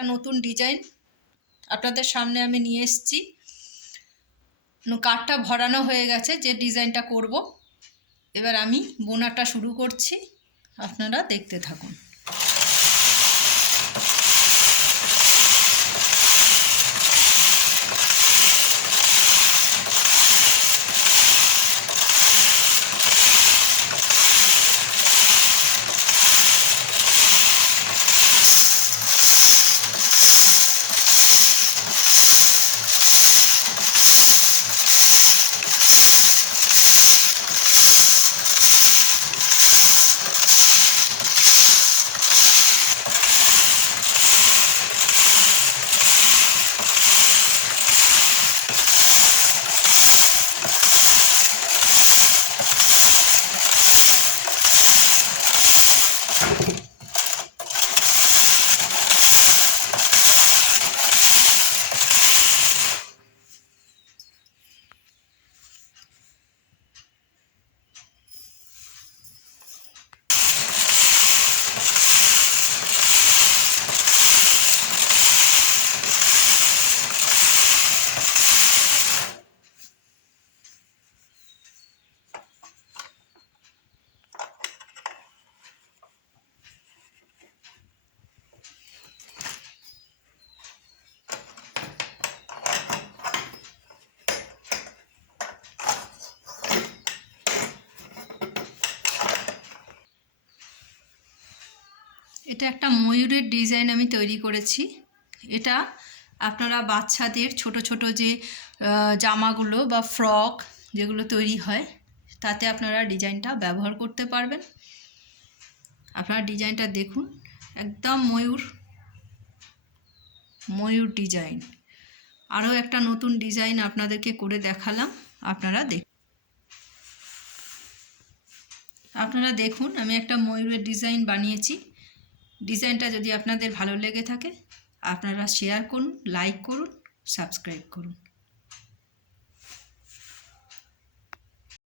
একটা নতুন ডিজাইন আপনাদের সামনে আমি নিয়ে এসেছি। কাঠটা ভরানো হয়ে গেছে, যে ডিজাইনটা করব। এবার আমি বোনাটা শুরু করছি, আপনারা দেখতে থাকুন। এটা একটা ময়ূরের ডিজাইন আমি তৈরি করেছি। এটা আপনারা বাচ্চাদের ছোট ছোট যে জামাগুলো বা ফ্রক যেগুলো তৈরি হয়, তাতে আপনারা ডিজাইনটা ব্যবহার করতে পারবেন। আপনারা ডিজাইনটা দেখুন, একদম ময়ূর ডিজাইন। আরও একটা নতুন ডিজাইন আপনাদেরকে করে দেখালাম, আপনারা দেখুন। আমি একটা ময়ূরের ডিজাইন বানিয়েছি। ডিজাইনটা যদি আপনাদের ভালো লেগে থাকে, আপনারা শেয়ার করুন, লাইক করুন, সাবস্ক্রাইব করুন।